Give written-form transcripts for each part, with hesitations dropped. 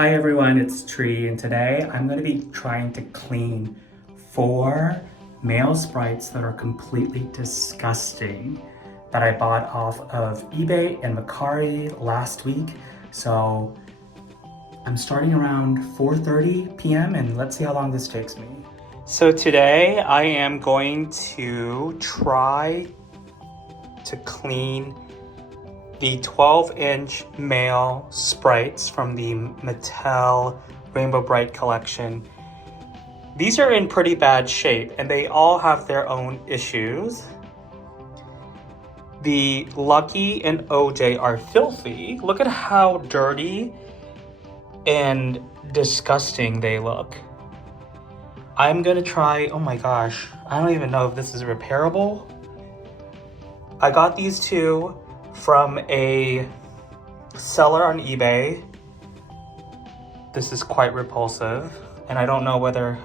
Hi everyone, it's Tree, and today I'm going to be trying to clean 4 male sprites that are completely disgusting that I bought off of eBay and Mercari last week. So I'm starting around 4:30 p.m. and let's see how long this takes me. So today I am going to try to clean the 12-inch male sprites from the Mattel Rainbow Brite collection. These are in pretty bad shape and they all have their own issues. The Lucky and OJ are filthy. Look at how dirty and disgusting they look. I'm gonna try, oh my gosh, I don't even know if this is repairable. I got these two from a seller on eBay. This is quite repulsive, and I don't know whether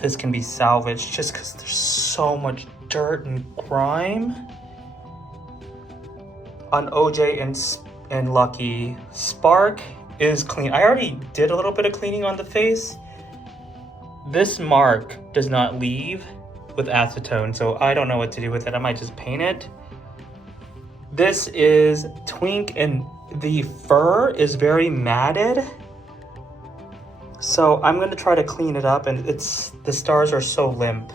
this can be salvaged just because there's so much dirt and grime. On OJ and Lucky, Spark is clean. I already did a little bit of cleaning on the face. This mark does not leave with acetone, so I don't know what to do with it. I might just paint it. This is Twink, and the fur is very matted. So I'm gonna try to clean it up, and the stars are so limp.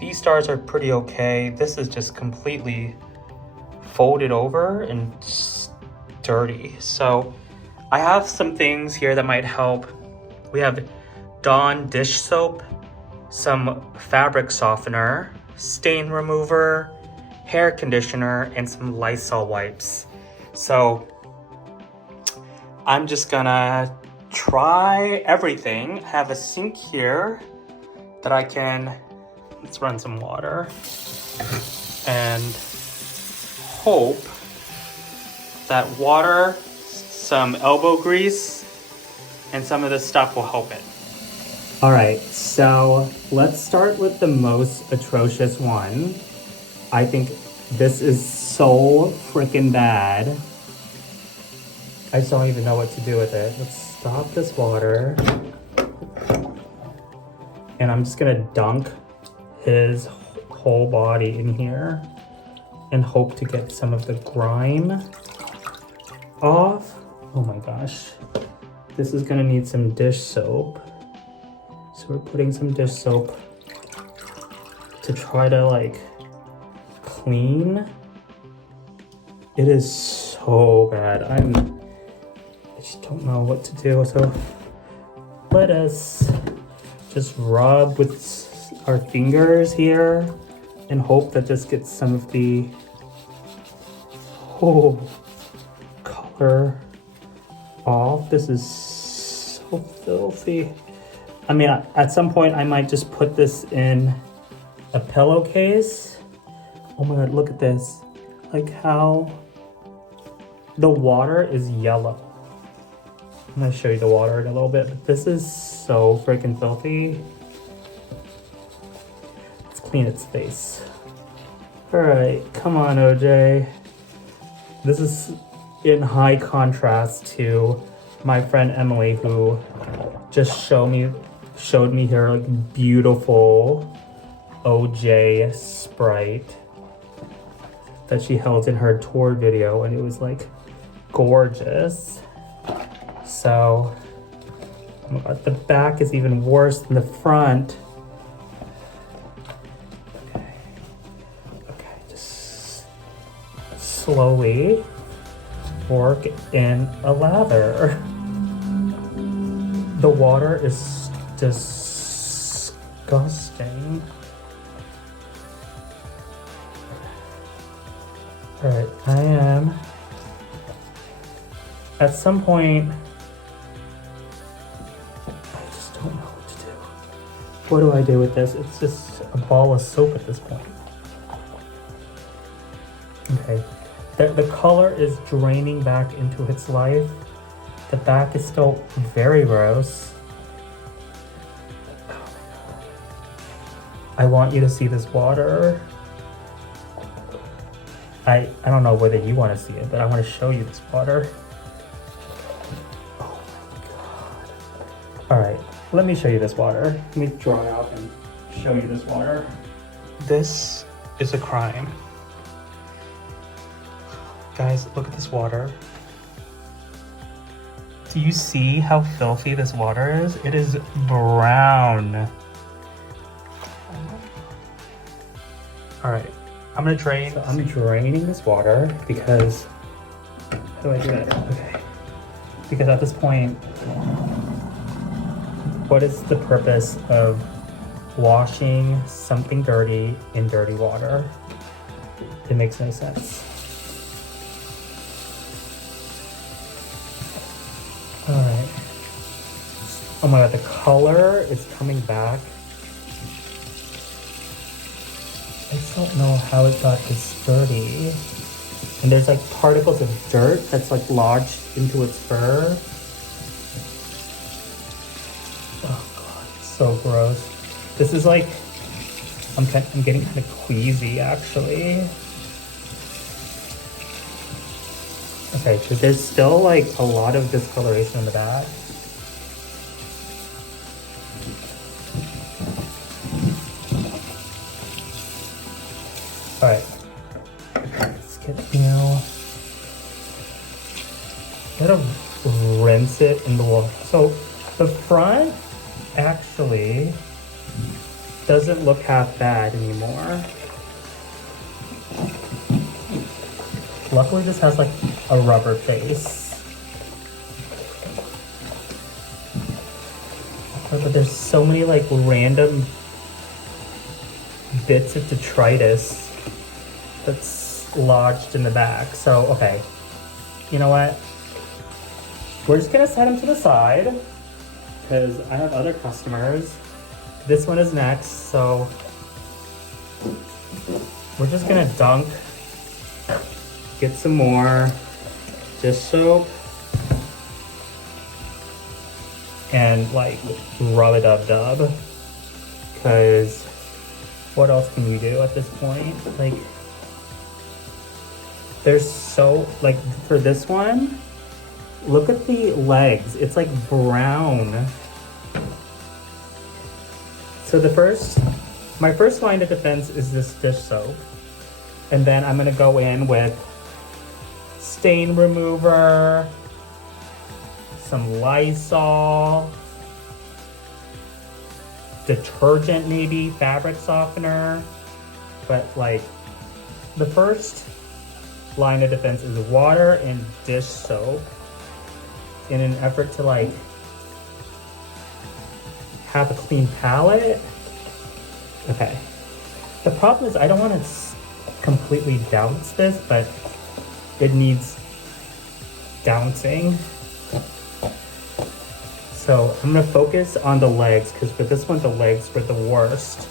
These stars are pretty okay. This is just completely folded over and dirty. So I have some things here that might help. We have Dawn dish soap, some fabric softener, stain remover, hair conditioner, and some Lysol wipes. So I'm just gonna try everything. I have a sink here that I can, let's run some water and hope that water, some elbow grease, and some of this stuff will help it. All right, so let's start with the most atrocious one. I think this is so freaking bad. I just don't even know what to do with it. Let's stop this water. And I'm just gonna dunk his whole body in here and hope to get some of the grime off. Oh my gosh. This is gonna need some dish soap. So we're putting some dish soap to try to like clean. It is so bad. I just don't know what to do. So let us just rub with our fingers here and hope that this gets some of the color off. This is so filthy. I mean, at some point I might just put this in a pillowcase. Oh my god, look at this. Like how the water is yellow. I'm gonna show you the water in a little bit, but this is so freaking filthy. Let's clean its face. All right, come on, OJ. This is in high contrast to my friend Emily, who just showed me her like beautiful OJ Sprite that she held in her tour video, and it was like gorgeous. So oh my god, the back is even worse than the front. Okay, just slowly work in a lather. The water is disgusting. All right, I am at some point. I just don't know what to do. What do I do with this? It's just a ball of soap at this point. Okay, the color is draining back into its life. The back is still very gross. I want you to see this water. I don't know whether you want to see it, but I want to show you this water. Oh Let me show you this water. Let me draw it out and show you this water. This is a crime. Guys, look at this water. Do you see how filthy this water is? It is brown. All right, I'm gonna drain. So I'm draining this water because, how do I do it? Okay. Because at this point, what is the purpose of washing something dirty in dirty water? It makes no sense. All right. Oh my God, the color is coming back. I just don't know how it got this dirty. And there's like particles of dirt that's like lodged into its fur. Oh God, it's so gross. This is like, I'm getting kind of queasy actually. Okay, so there's still like a lot of discoloration in the back. All right, let's get, gotta rinse it in the water. So the front actually doesn't look half bad anymore. Luckily this has like a rubber face. But there's so many like random bits of detritus that's lodged in the back. So, okay, you know what? We're just gonna set them to the side because I have other customers. This one is next, so we're just gonna dunk, get some more dish soap, and like rub a dub because what else can we do at this point? Like, there's so, like, for this one, look at the legs. It's like brown. So my first line of defense is this dish soap. And then I'm gonna go in with stain remover, some Lysol, detergent maybe, fabric softener. But like, the first line of defense is water and dish soap in an effort to like have a clean palette. Okay. The problem is I don't want to completely douse this, but it needs dowsing. So I'm gonna focus on the legs because for this one, the legs were the worst.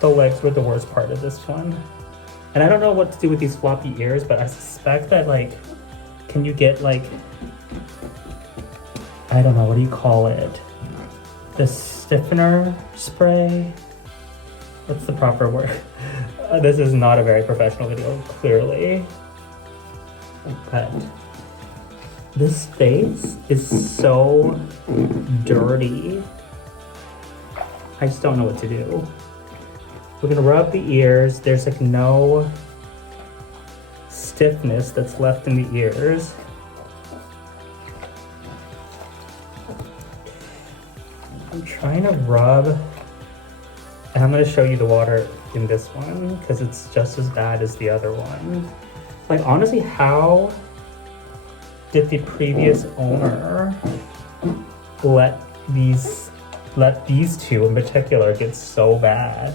The legs were the worst part of this one. And I don't know what to do with these floppy ears, but I suspect that like, can you get like, I don't know, what do you call it? The stiffener spray? What's the proper word? This is not a very professional video, clearly. But this face is so dirty. I just don't know what to do. We're gonna rub the ears. There's like no stiffness that's left in the ears. I'm trying to rub, and I'm gonna show you the water in this one because it's just as bad as the other one. Like honestly, how did the previous owner let these two in particular get so bad?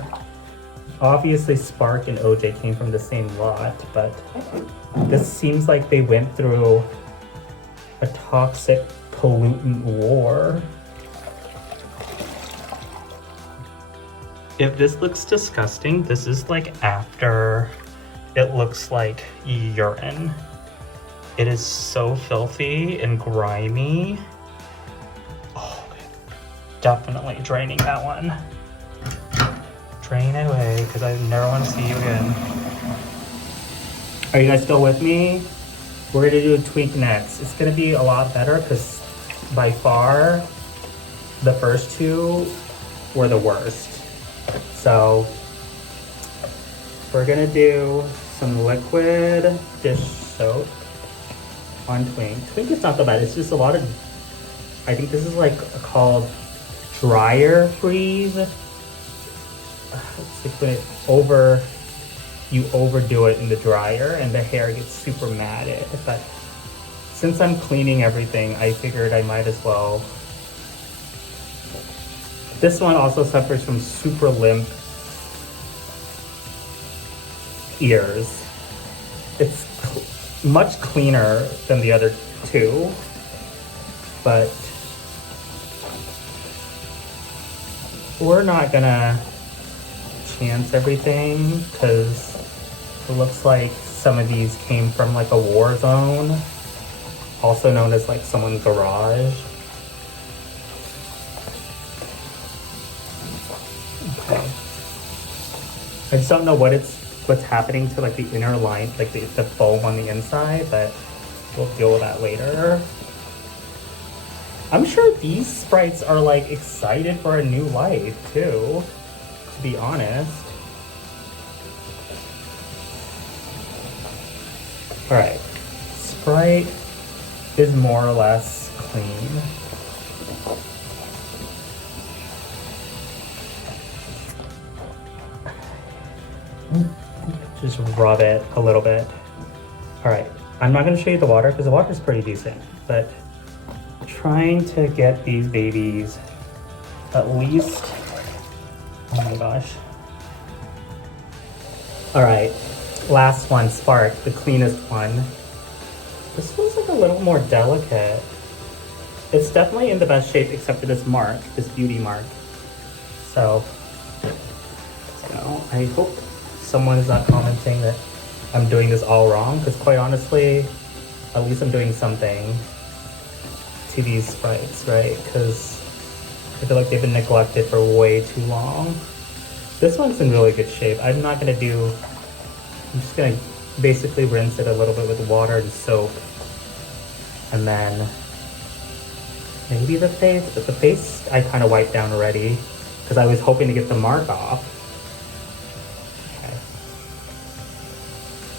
Obviously Spark and OJ came from the same lot, but this seems like they went through a toxic pollutant war. If this looks disgusting, this is like after it looks like urine. It is so filthy and grimy. Oh, definitely draining that one. Drain it away, because I never want to see you again. Are you guys still with me? We're gonna do a Twink next. It's gonna be a lot better because by far the first two were the worst. So we're gonna do some liquid dish soap on Twink. Twink is not that bad. It's just a lot of, I think this is like called dryer freeze. It's like when you overdo it in the dryer and the hair gets super matted. But since I'm cleaning everything, I figured I might as well. This one also suffers from super limp ears. It's much cleaner than the other two, but we're not gonna chance everything because it looks like some of these came from like a war zone, also known as like someone's garage. Okay. I just don't know what's happening to like the inner line, like the foam on the inside, but we'll deal with that later. I'm sure these sprites are like excited for a new life too, to be honest. All right, Sprite is more or less clean. Just rub it a little bit. All right, I'm not gonna show you the water because the water is pretty decent, but trying to get these babies at least, oh my gosh. All right, last one, Spark, the cleanest one. This one's like a little more delicate. It's definitely in the best shape except for this mark, this beauty mark. So I hope someone is not commenting that I'm doing this all wrong, because quite honestly, at least I'm doing something to these sprites, right? Because I feel like they've been neglected for way too long. This one's in really good shape. I'm just gonna basically rinse it a little bit with water and soap. And then maybe the face, but the face I kind of wiped down already because I was hoping to get the mark off. Okay.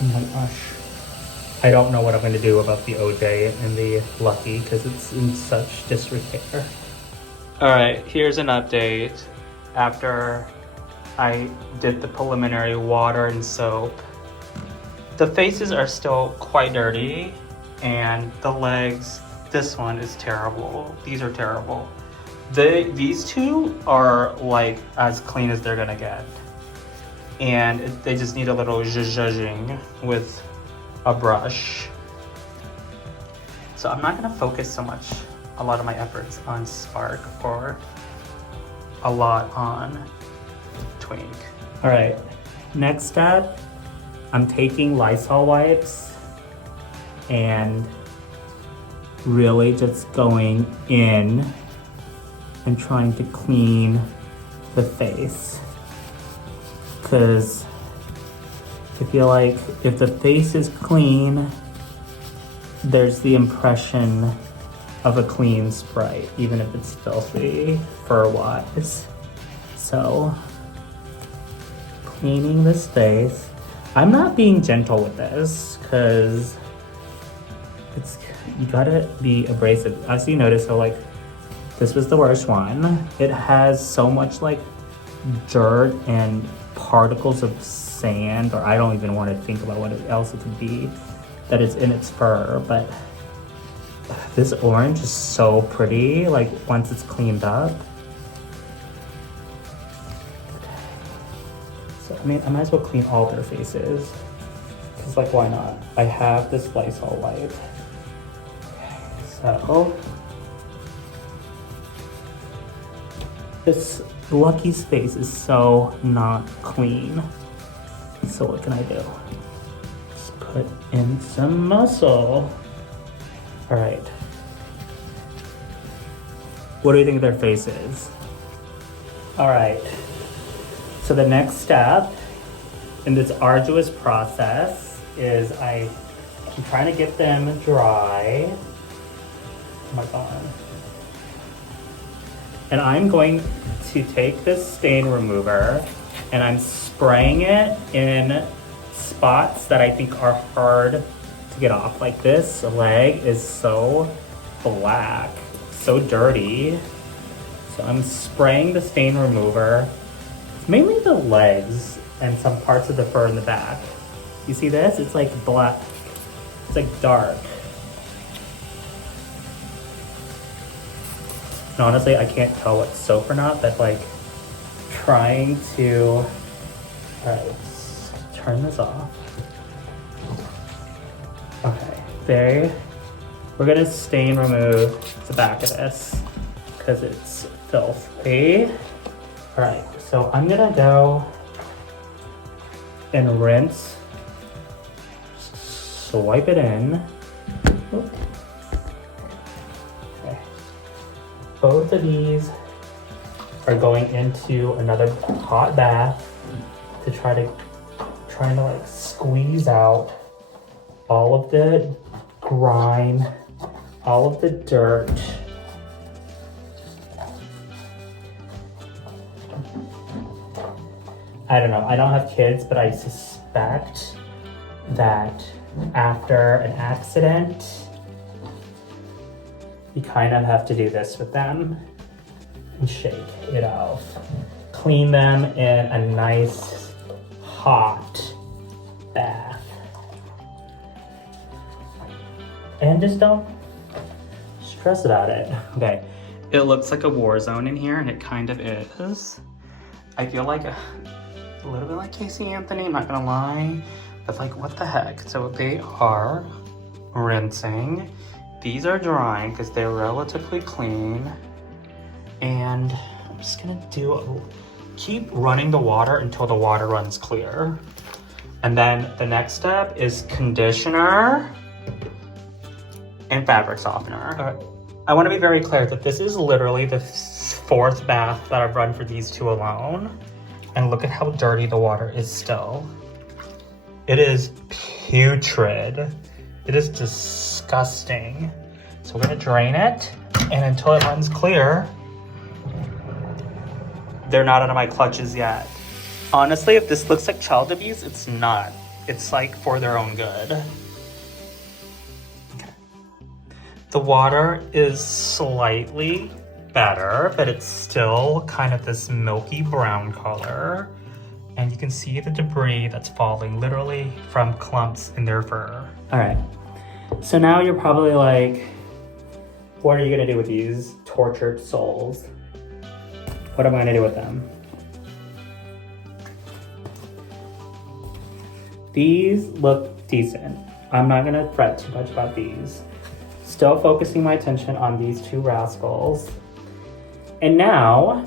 Oh my gosh. I don't know what I'm going to do about the OJ and the Lucky because it's in such disrepair. All right, here's an update after I did the preliminary water and soap. The faces are still quite dirty, and the legs, this one is terrible. These are terrible. These two are like as clean as they're gonna get. And they just need a little zhuzhing with a brush. So I'm not gonna focus a lot of my efforts on Spark or a lot on Twink. All right, next step, I'm taking Lysol wipes and really just going in and trying to clean the face. Because I feel like if the face is clean, there's the impression of a clean Sprite, even if it's filthy fur-wise. So, cleaning this face. I'm not being gentle with this, because you gotta be abrasive. As you notice, so like, this was the worst one. It has so much like dirt and particles of sand, or I don't even want to think about what else it could be, that is in its fur, but this orange is so pretty, like once it's cleaned up. So, I mean, I might as well clean all their faces, because like, why not? I have this Lysol wipe. So, this Lucky's face is so not clean. So what can I do? Just put in some muscle. All right. What do you think their face is? All right. So the next step in this arduous process is I I'm trying to get them dry. Oh my god. And I'm going to take this stain remover and I'm spraying it in spots that I think are hard to get off. Like this leg is so black, so dirty. So I'm spraying the stain remover. It's mainly the legs and some parts of the fur in the back. You see this? It's like black, it's like dark. And honestly, I can't tell what's soap or not, but like trying to, all right, let's turn this off. Okay, there. We're gonna stain remove the back of this because it's filthy. All right, so I'm gonna go and rinse, swipe it in. Oop. Both of these are going into another hot bath to trying to like squeeze out all of the grime, all of the dirt. I don't know, I don't have kids, but I suspect that after an accident, you kind of have to do this with them and shake it off. Clean them in a nice hot bath. And just don't stress about it. Okay, it looks like a war zone in here and it kind of is. I feel like a little bit like Casey Anthony, I'm not gonna lie, but like what the heck? So they are rinsing. These are drying because they're relatively clean. And I'm just gonna keep running the water until the water runs clear. And then the next step is conditioner and fabric softener. I wanna be very clear that this is literally the 4th bath that I've run for these two alone. And look at how dirty the water is still. It is putrid. It is disgusting. So we're gonna drain it, and until it runs clear, they're not out of my clutches yet. Honestly, if this looks like child abuse, it's not. It's like for their own good. The water is slightly better, but it's still kind of this milky brown color. And you can see the debris that's falling literally from clumps in their fur. All right, so now you're probably like, what are you gonna do with these tortured souls? What am I gonna do with them? These look decent. I'm not gonna fret too much about these. Still focusing my attention on these two rascals. And now,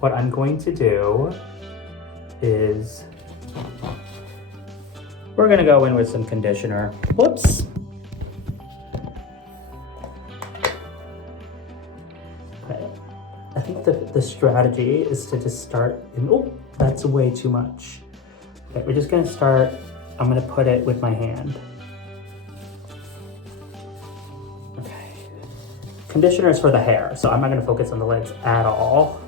what I'm going to do is we're gonna go in with some conditioner. Whoops. Okay. I think the strategy is to just start, oh, that's way too much. Okay, we're just gonna start, I'm gonna put it with my hand. Okay. Conditioner is for the hair, so I'm not gonna focus on the legs at all.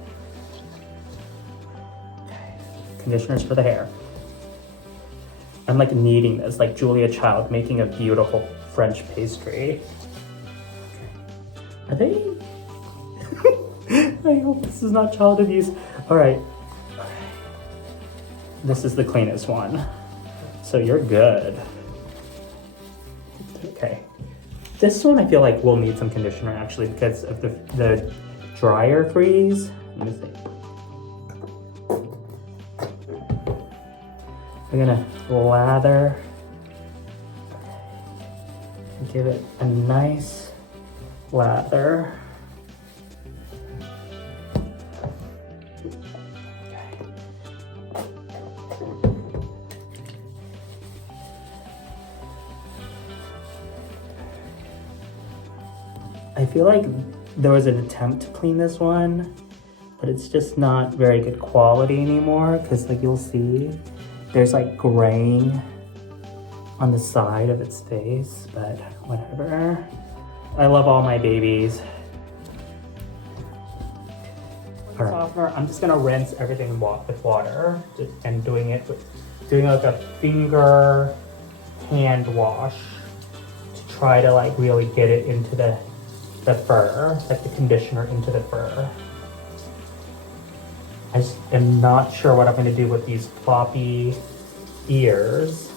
Conditioners for the hair. I'm like kneading this, like Julia Child making a beautiful French pastry. Are they? I hope this is not child abuse. All right. This is the cleanest one. So you're good. Okay. This one I feel like will need some conditioner actually because of the dryer freeze. Let me see. I'm gonna lather, give it a nice lather. I feel like there was an attempt to clean this one, but it's just not very good quality anymore because like you'll see, there's like graying on the side of its face, but whatever. I love all my babies. All right. Softener, I'm just gonna rinse everything with water and doing like a finger hand wash to try to like really get it into the fur, like the conditioner into the fur. I just am not sure what I'm gonna do with these floppy ears.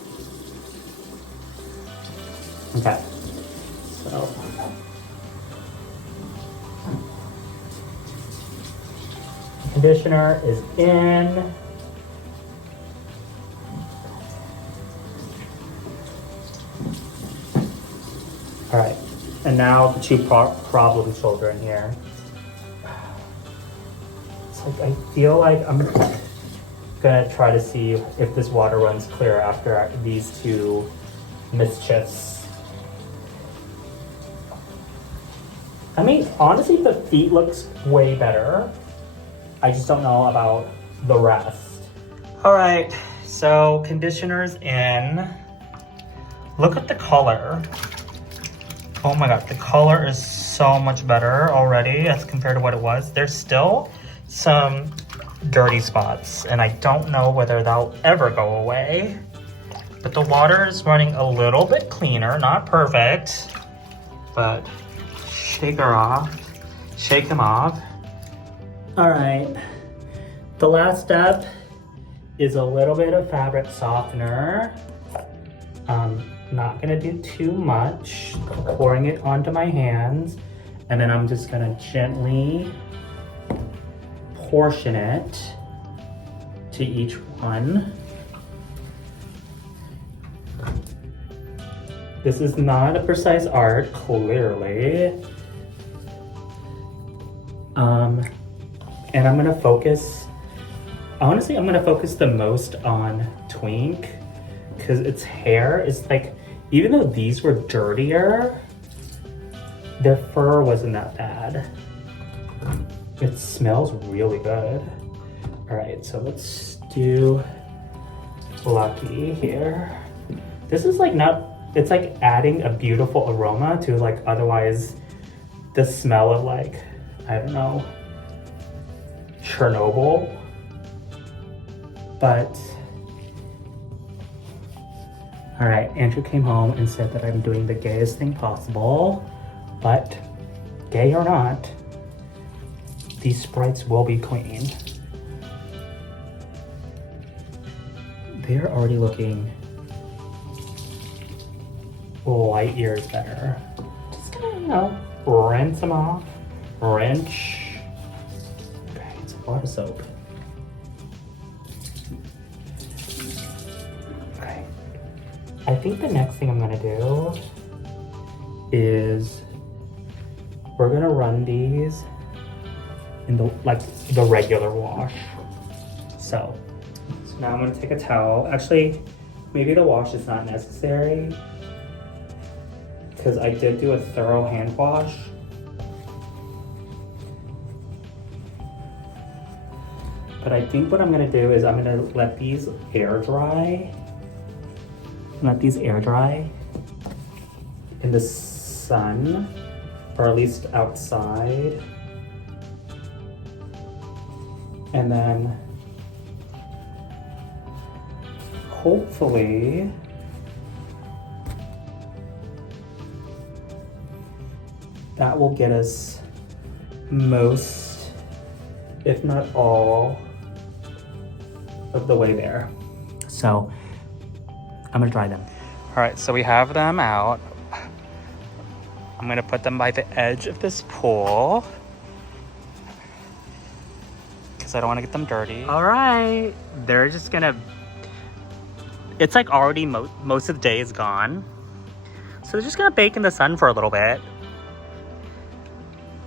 Okay, so. Conditioner is in. All right, and now the two problem children here. It's like, I feel like I'm gonna try to see if this water runs clear after these two mischiefs. I mean, honestly, the feet looks way better. I just don't know about the rest. All right, so conditioner's in. Look at the color. Oh my God, the color is so much better already as compared to what it was. There's still some dirty spots and I don't know whether they'll ever go away. But the water is running a little bit cleaner, not perfect, but shake them off. All right, the last step is a little bit of fabric softener. Not gonna do too much, pouring it onto my hands, and then I'm just gonna gently portion it to each one. This is not a precise art, clearly. And I'm gonna focus, honestly, I'm gonna focus the most on Twink because its hair is like, even though these were dirtier, their fur wasn't that bad. It smells really good. All right, so let's do Lucky here. This is like it's like adding a beautiful aroma to like otherwise the smell of like, I don't know, Chernobyl. But, all right, Andrew came home and said that I'm doing the gayest thing possible, but gay or not, these sprites will be clean. They're already looking light years better. Just gonna, you know, rinse them off, wrench. Okay, it's a lot of soap. Okay, I think the next thing I'm gonna do is we're gonna run these in the regular wash. So now I'm gonna take a towel. Actually, maybe the wash is not necessary because I did do a thorough hand wash. But I think what I'm gonna do is I'm gonna let these air dry. Let these air dry in the sun, or at least outside. And then hopefully that will get us most, if not all, of the way there. So I'm gonna dry them. All right, so we have them out. I'm gonna put them by the edge of this pool because I don't wanna get them dirty. All right, they're just gonna, it's like already most of the day is gone. So they're just gonna bake in the sun for a little bit.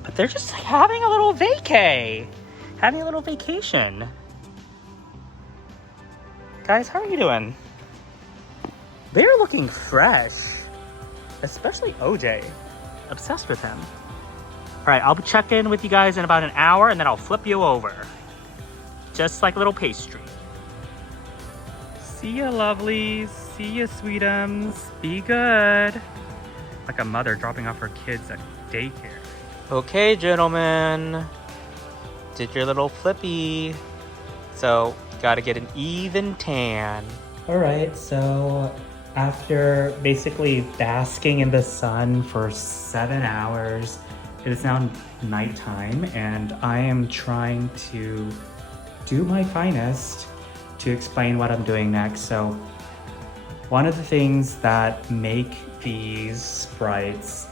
But they're just like having a little vacay, having a little vacation. Guys, how are you doing? They're looking fresh, especially OJ. Obsessed with him. All right, I'll check in with you guys in about an hour and then I'll flip you over. Just like a little pastry. See ya, lovelies. See you, sweetums. Be good. Like a mother dropping off her kids at daycare. Okay, gentlemen. Did your little flippy. So, gotta get an even tan. Alright, so after basically basking in the sun for 7 hours, it is now nighttime, and I am trying to do my finest to explain what I'm doing next. So, one of the things that make these sprites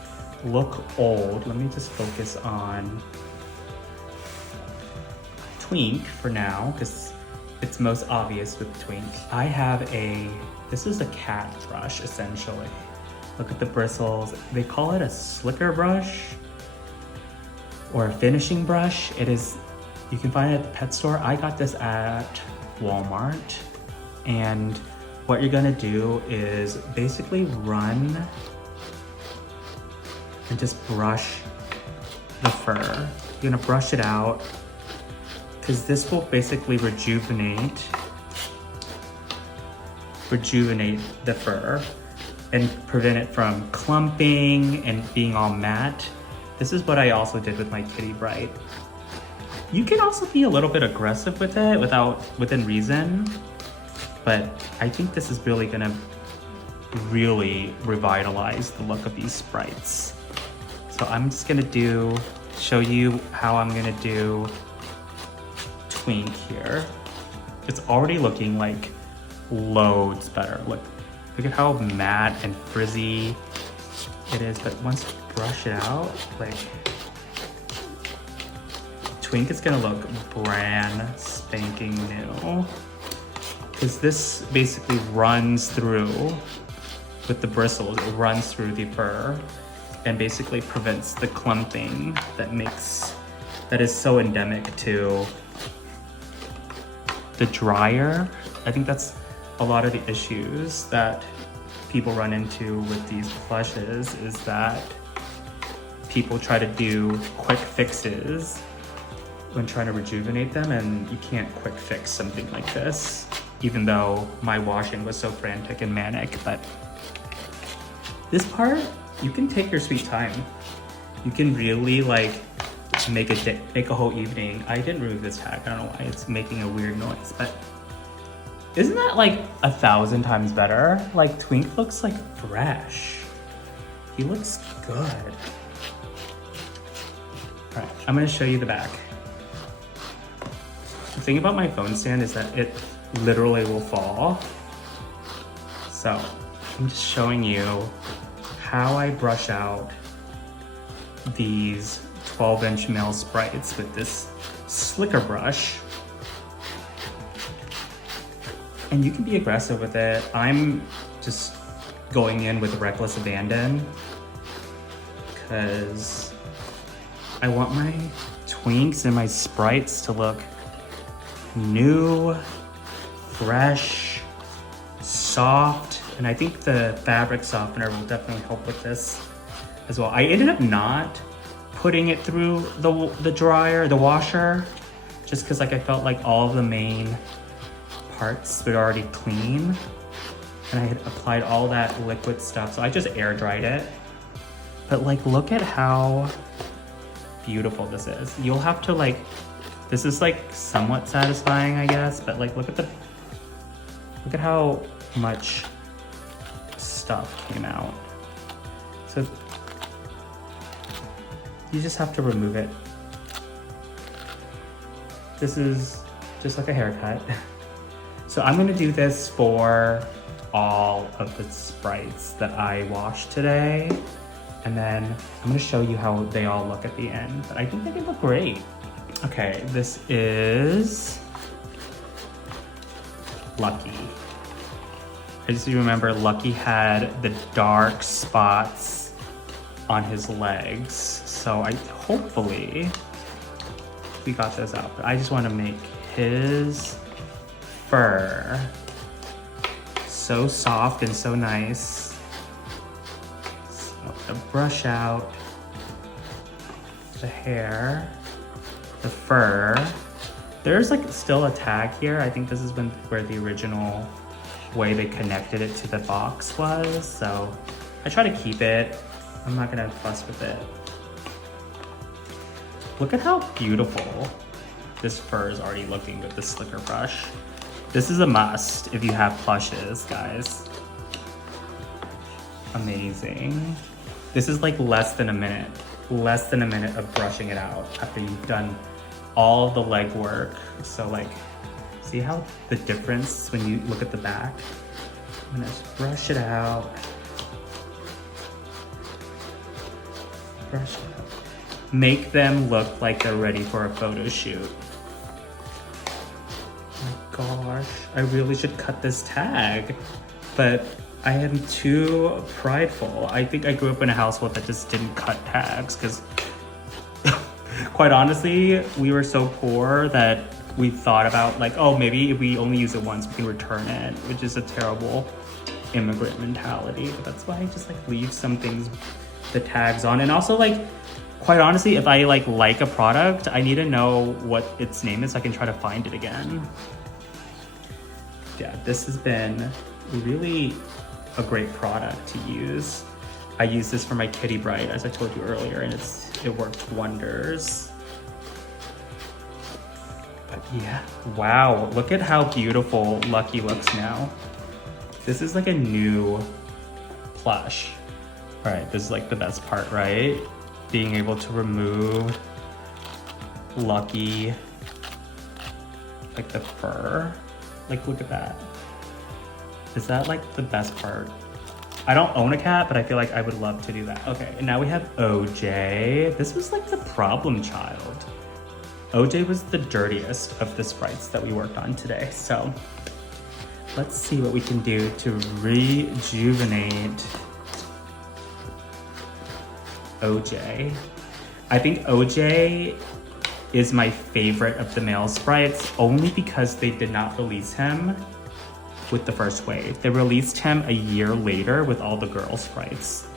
look old, let me just focus on Twink for now, because it's most obvious with Twink. I have this is a cat brush, essentially. Look at the bristles. They call it a slicker brush or a finishing brush. It is, you can find it at the pet store. I got this at Walmart. And what you're gonna do is basically run and just brush the fur. You're gonna brush it out, because this will basically rejuvenate the fur and prevent it from clumping and being all matte. This is what I also did with my kitty Bright. You can also be a little bit aggressive with it within reason, but I think this is really gonna revitalize the look of these sprites. So I'm just gonna show you how I'm gonna do Twink here. It's already looking like loads better. Look at how matte and frizzy it is, but once you brush it out, like, Twink is gonna look brand spanking new. Because this basically runs through, with the bristles, it runs through the fur and basically prevents the clumping that is so endemic to the dryer. I think that's a lot of the issues that people run into with these plushes, is that people try to do quick fixes when trying to rejuvenate them, and you can't quick fix something like this, even though my washing was so frantic and manic. But this part, you can take your sweet time. You can really like make a whole evening. I didn't remove this tag, I don't know why it's making a weird noise, but isn't that like 1,000 times better? Like, Twink looks like fresh. He looks good. All right, I'm gonna show you the back. The thing about my phone stand is that it literally will fall. So I'm just showing you how I brush out these 12-inch male sprites with this slicker brush. And you can be aggressive with it. I'm just going in with reckless abandon because I want my Twinks and my sprites to look new, fresh, soft, and I think the fabric softener will definitely help with this as well. I ended up not putting it through the washer, just because like I felt like all of the main parts were already clean, and I had applied all that liquid stuff, so I just air dried it. But like, look at how beautiful this is. You'll have to like, this is like somewhat satisfying, I guess, but like look at how much stuff came out. So you just have to remove it. This is just like a haircut. So I'm gonna do this for all of the sprites that I washed today, and then I'm gonna show you how they all look at the end. But I think they look great. Okay, this is Lucky. I just remember Lucky had the dark spots on his legs, so hopefully we got this out. But I just want to make his fur so soft and so nice. So I'm gonna brush out the hair, the fur. There's like still a tag here. I think this is where the original way they connected it to the box was, so I try to keep it. I'm not gonna fuss with it. Look at how beautiful this fur is already looking with the slicker brush. This is a must if you have plushes, guys. Amazing. This is like less than a minute of brushing it out after you've done all the legwork. So like, see how the difference when you look at the back? I'm gonna just brush it out. Brush it out. Make them look like they're ready for a photo shoot. Oh my gosh, I really should cut this tag, but I am too prideful. I think I grew up in a household that just didn't cut tags because quite honestly, we were so poor that we thought about like, oh, maybe if we only use it once, we can return it, which is a terrible immigrant mentality. But that's why I just like leave some things, the tags on. And also like, quite honestly, if I like a product, I need to know what its name is so I can try to find it again. Yeah, this has been really a great product to use. I use this for my Kitty Brite, as I told you earlier, and it worked wonders. But yeah, wow, look at how beautiful Lucky looks now. This is like a new plush. All right, this is like the best part, right? Being able to remove Lucky, like the fur. Like, look at that. Is that like the best part? I don't own a cat, but I feel like I would love to do that. Okay, and now we have OJ. This was like the problem child. OJ was the dirtiest of the sprites that we worked on today. So let's see what we can do to rejuvenate OJ. I think OJ is my favorite of the male sprites only because they did not release him with the first wave. They released him a year later with all the girl sprites.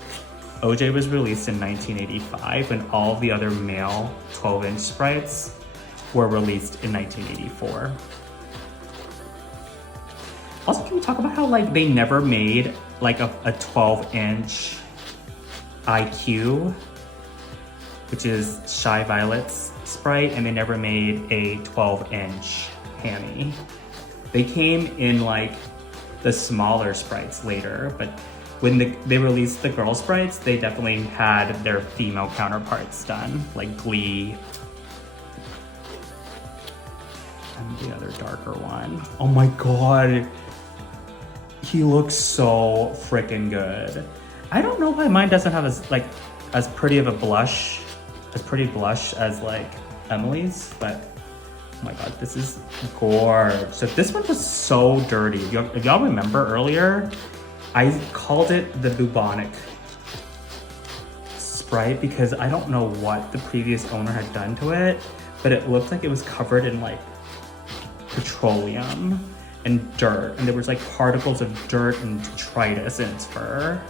OJ was released in 1985 and all the other male 12-inch sprites were released in 1984. Also, can we talk about how like they never made like a 12-inch IQ, which is Shy Violet's sprite, and they never made a 12-inch Hammy. They came in like the smaller sprites later, but when they released the girl sprites, they definitely had their female counterparts done, like Glee and the other darker one. Oh my god, he looks so freaking good. I don't know why mine doesn't have as pretty of a blush, as pretty blush as like Emily's, but oh my god, this is gorgeous. So this one was so dirty. If y'all remember earlier, I called it the bubonic Sprite because I don't know what the previous owner had done to it, but it looked like it was covered in like petroleum and dirt, and there was like particles of dirt and detritus in its fur.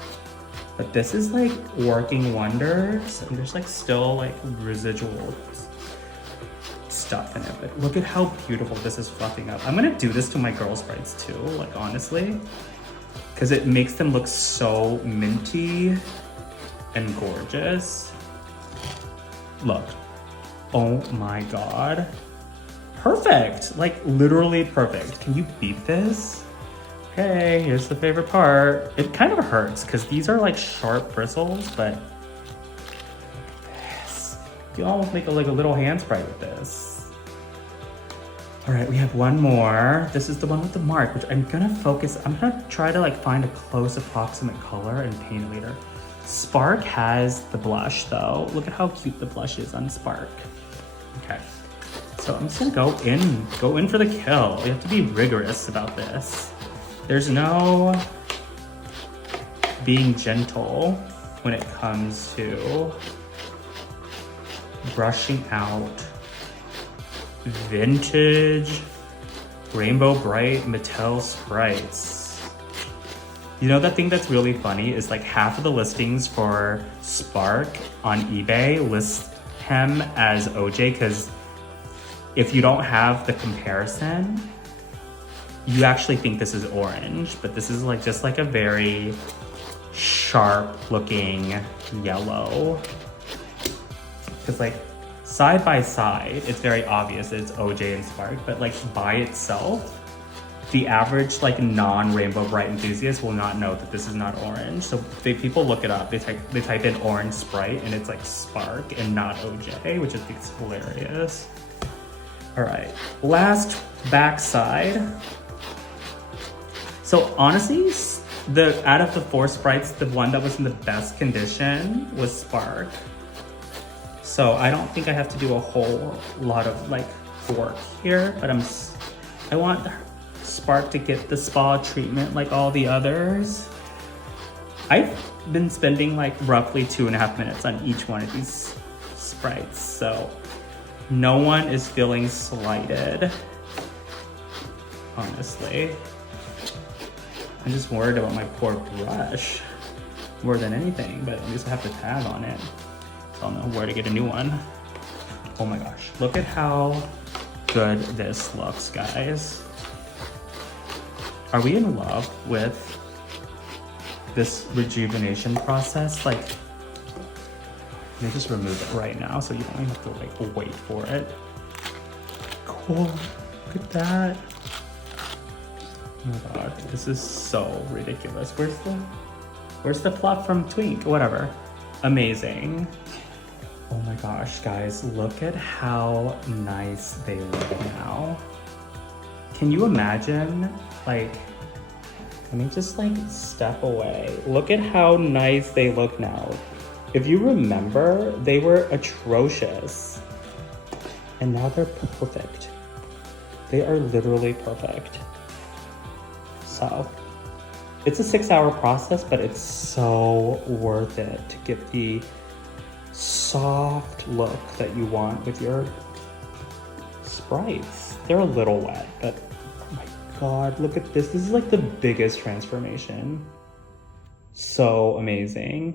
But this is like working wonders, and there's like still like residual stuff in it, but look at how beautiful this is fluffing up. I'm gonna do this to my girl sprites too, like honestly, because it makes them look so minty and gorgeous. Look, oh my god. Perfect, like literally perfect. Can you beat this? Okay, here's the favorite part. It kind of hurts because these are like sharp bristles, but look at this. You almost make like a little hand sprite with this. All right, we have one more. This is the one with the mark, which I'm gonna try to like find a close approximate color and paint it later. Spark has the blush though. Look at how cute the blush is on Spark. Okay, so I'm just gonna go in for the kill. You have to be rigorous about this. There's no being gentle when it comes to brushing out vintage Rainbow Brite Mattel sprites. You know, that thing that's really funny is like half of the listings for Spark on eBay list him as OJ because if you don't have the comparison, you actually think this is orange, but this is like just like a very sharp looking yellow. Because like side by side, it's very obvious it's OJ and Spark, but like by itself, the average like non-Rainbow Brite enthusiast will not know that this is not orange. So people look it up, they type in orange Sprite and it's like Spark and not OJ, which I think is hilarious. All right, last backside. So honestly, out of the 4 Sprites, the one that was in the best condition was Spark. So I don't think I have to do a whole lot of like work here, but I want Spark to get the spa treatment like all the others. I've been spending like roughly 2.5 minutes on each one of these Sprites, so no one is feeling slighted, honestly. I'm just worried about my poor brush more than anything, but at least I have the tag on it, so I'll know where to get a new one. Oh my gosh, look at how good this looks, guys. Are we in love with this rejuvenation process? Like, let me just remove it right now so you don't even have to like wait for it. Cool, look at that. Oh my god, this is so ridiculous. Where's the fluff from Twink? Whatever. Amazing. Oh my gosh, guys, look at how nice they look now. Can you imagine, like, let me just like step away. Look at how nice they look now. If you remember, they were atrocious. And now they're perfect. They are literally perfect. So, it's a 6-hour process, but it's so worth it to get the soft look that you want with your Sprites. They're a little wet, but oh my god, look at this. This is like the biggest transformation. So amazing.